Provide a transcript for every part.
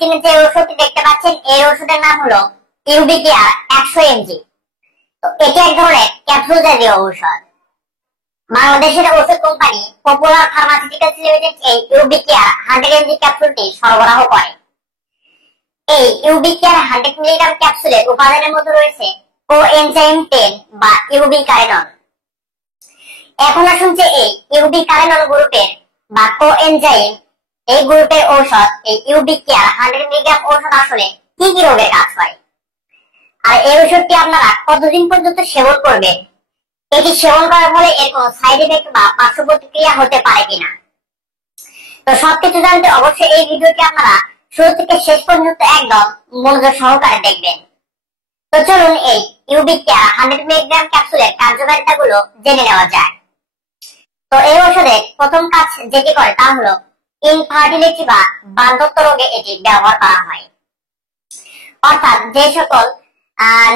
স্ক্রিনে যে ওষুধটি দেখতে পাচ্ছেন এই ওষুধের নাম হলো ইউবিকেয়ার 100 mg। তো এটি এক ধরনের ক্যাপসুল জাতীয় ঔষধ। বাংলাদেশের ওষুধ কোম্পানি পপুলার ফার্মাসিউটিক্যালস লিমিটেড এই ইউবিকেয়ার 100 mg ক্যাপসুলটি সরবরাহ করে। এই ইউবিকেয়ার 100 মিলিগ্রাম ক্যাপসুলের উপাদানের মধ্যে রয়েছে কোএনজাইম 10 বা ইউবিকারেনন। এখন আসুন যে এই ইউবিকারেনন গ্রুপের বা কোএনজাইম এই গ্রুপের ঔষধ এই ইউবিকেয়ার 100 মিলিগ্রাম ঔষধ আসলে কি কি রোগে কাজ করে, আর এই ওষুধটি আপনারা কতদিন পর্যন্ত সেবন করবেন, এটি সেবন করার ফলে এর কোনো সাইড এফেক্ট বা পার্শ্ব প্রতিক্রিয়া হতে পারে কিনা। তো সবকিছু জানতে অবশ্যই এই ভিডিওটি আপনারা শুরু থেকে শেষ পর্যন্ত একদম মনোযোগ সহকারে দেখবেন। তো চলুন এই ইউবিকেয়ার 100 মিলিগ্রাম ক্যাপসুলের কার্যকারিতা গুলো জেনে নেওয়া যায়। তো এই ওষুধের প্রথম কাজ যেটি করে তা হলো ইনফার্টিলিটি বা বার্ধক্য রোগে এটি ব্যবহার করা হয়। অর্থাৎ যে সকল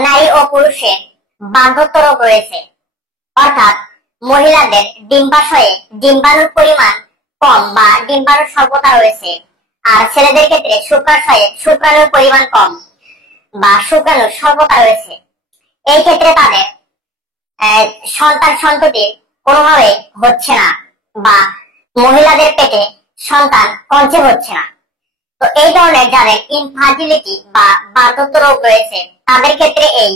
নারী ও পুরুষের বার্ধক্য রোগ রয়েছে, অর্থাৎ মহিলাদের ডিম্বাশয়ে ডিম্বাণুর পরিমাণ কম বা ডিম্বাণুর স্বল্পতা রয়েছে, আর ছেলেদের ক্ষেত্রে শুক্রাশয়ে শুক্রাণুর পরিমাণ কম বা শুক্রাণুর স্বল্পতা রয়েছে, এই ক্ষেত্রে তাদের সন্তান সন্ততি কোনোভাবে হচ্ছে না বা মহিলাদের পেটে সন্তান কনসেভ হচ্ছে না। তো এই ধরনের যাদের ইনফার্টিলিটি বা বার্ধক্য রোগ রয়েছে তাদের ক্ষেত্রে এই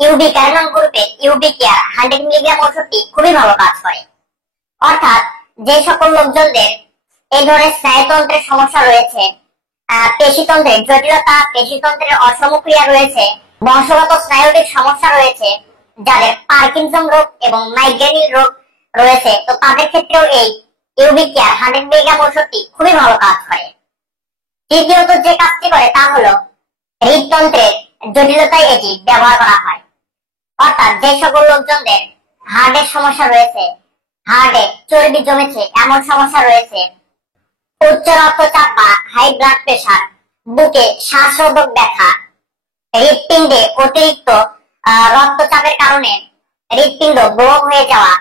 ইউবিকারেনন গ্রুপের ইউবিকেয়ার 100 মিলিগ্রাম ওষুধটি খুবই ভালো কাজ করে। অর্থাৎ যে সকল লোকজনদের এই ধরনের স্নায়ুতন্ত্রের সমস্যা রয়েছে, পেশিতন্ত্রের জটিলতা, পেশিতন্ত্রের অসমক্রিয়া রয়েছে, বংশগত স্নায়ুবিক সমস্যা রয়েছে, যাদের পার্কিনসন রোগ এবং মাইগ্রেন রোগ রয়েছে, তো তাদের ক্ষেত্রেও এই ইউবিকেয়ার 100 মিলিগ্রাম ওষুধটি খুবই ভালো কাজ করে। তৃতীয়ত যে কাজটি করে তা হলো হৃদতন্ত্রের জটিলতায় এটি ব্যবহার করা হয়। অর্থাৎ যে সকল লোকজনদের হার্টের সমস্যা রয়েছে, হার্টে চর্বি জমেছে এমন সমস্যা রয়েছে, উচ্চ রক্তচাপ বা হাই ব্লাড প্রেশার, বুকে শ্বাসরোধক ব্যথা, হৃৎপিণ্ডে অতিরিক্ত রক্তচাপের কারণে হৃৎপিণ্ড ব্লক হয়ে যাওয়া,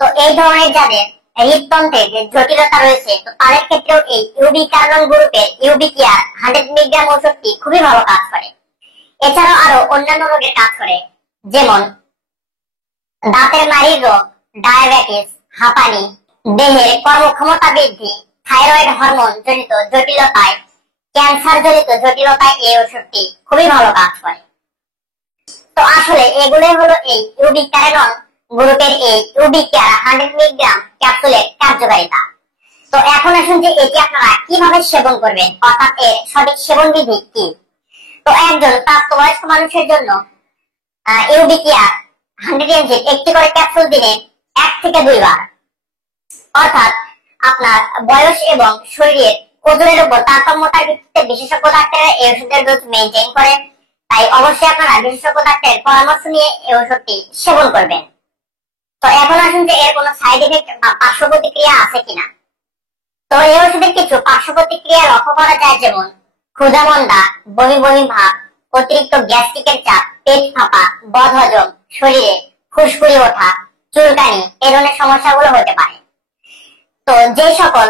তো এই ধরনের যাদের হৃদতন্ত্রের যে জটিলতা রয়েছে তো তাদের ক্ষেত্রেও এই ইউবিকারেনন গ্রুপের ইউবিকেয়ার 100 মিলিগ্রাম ওষুধটি খুবই ভালো কাজ করে। এছাড়াও আরো অন্যান্য রোগের কাজ করে, যেমন দাঁতের মাড়ির রোগ, ডায়াবেটিস, হাঁপানি, দেহের কর্মক্ষমতা বৃদ্ধি, থাইরয়েড হরমোন জনিত জটিলতায়, ক্যান্সার জনিত জটিলতায় এই ওষুধটি খুবই ভালো কাজ করে। তো আসলে এগুলোই হলো এই ইউবিকারেনন গ্রুপের এই ইউবিকেয়ার 100 মিলিগ্রাম ক্যাপসুলের কার্যকারিতা। তো এখন আসুন যে এটি আপনারা কিভাবে সেবন করবেন, অর্থাৎ এর সঠিক সেবন বিধি কি। তো একজন প্রাপ্তবয়স্ক মানুষের জন্য ইউবিকেয়ার 100 mg একটি করে ক্যাপসুল দিনে 1 থেকে 2 বার, অর্থাৎ আপনার বয়স এবং শরীরের ওজনের উপর তারতম্যতার ভিত্তিতে বিশেষজ্ঞ ডাক্তাররা এই ওষুধের ডোজ মেইনটেইন করেন। তাই অবশ্যই আপনারা বিশেষজ্ঞ ডাক্তারের পরামর্শ নিয়ে এই ওষুধটি সেবন করবেন। তো এখন আসুন যে এর কোনো সাইড এফেক্ট বা পার্শ্ব প্রতিক্রিয়া আছে কিনা। তো এই ওষুধের কিছু পার্শ্ব প্রতিক্রিয়া লক্ষ্য করা যায়, যেমন ক্ষুধামন্দা, বমি বমি ভাব, অতিরিক্ত গ্যাস্ট্রিকের চাপ, পেট ফাঁপা, বদহজম, শরীরে ফুসকুড়ি ওঠা, চুলকানি, এই ধরনের সমস্যাগুলো হতে পারে। তো যে সকল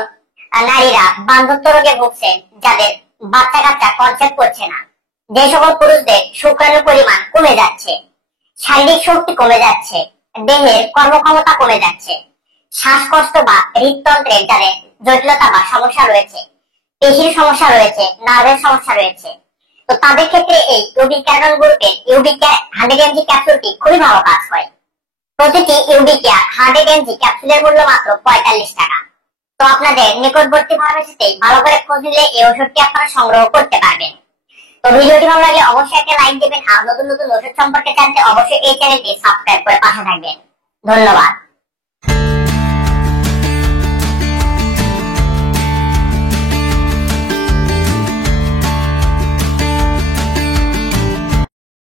নারীরা বার্ধক্য রোগে ভুগছেন, যাদের বাচ্চা কাচ্চা কনসেপ্ট করছে না, যে সকল পুরুষদের শুক্রাণুর পরিমাণ কমে যাচ্ছে, শারীরিক শক্তি কমে যাচ্ছে, দেহের কর্মক্ষমতা কমে যাচ্ছে, শ্বাসকষ্ট বা হৃদতন্ত্রের যাদের জটিলতা বা সমস্যা রয়েছে, পেশির সমস্যা রয়েছে, নার্ভের সমস্যা রয়েছে, তো তাদের ক্ষেত্রে এই ইউবিকারেনন গ্রুপের ইউবিকেয়ার 100 mg ক্যাপসুলটি খুবই ভালো কাজ করে। প্রতিটি ইউবিকেয়ার 100 mg ক্যাপসুলের মূল্য মাত্র 45 টাকা। তো আপনাদের নিকটবর্তী ফার্মেসিতে ভালো করে খোঁজ নিলে এই ওষুধটি আপনারা সংগ্রহ করতে পারবেন। তো ভিডিওটি ভালো লাগলে অবশ্যই একটা লাইক দিবেন, আর নতুন নতুন ওষুধ সম্পর্কে জানতে অবশ্যই এই চ্যানেলটি সাবস্ক্রাইব করে পাশে থাকবেন। ধন্যবাদ।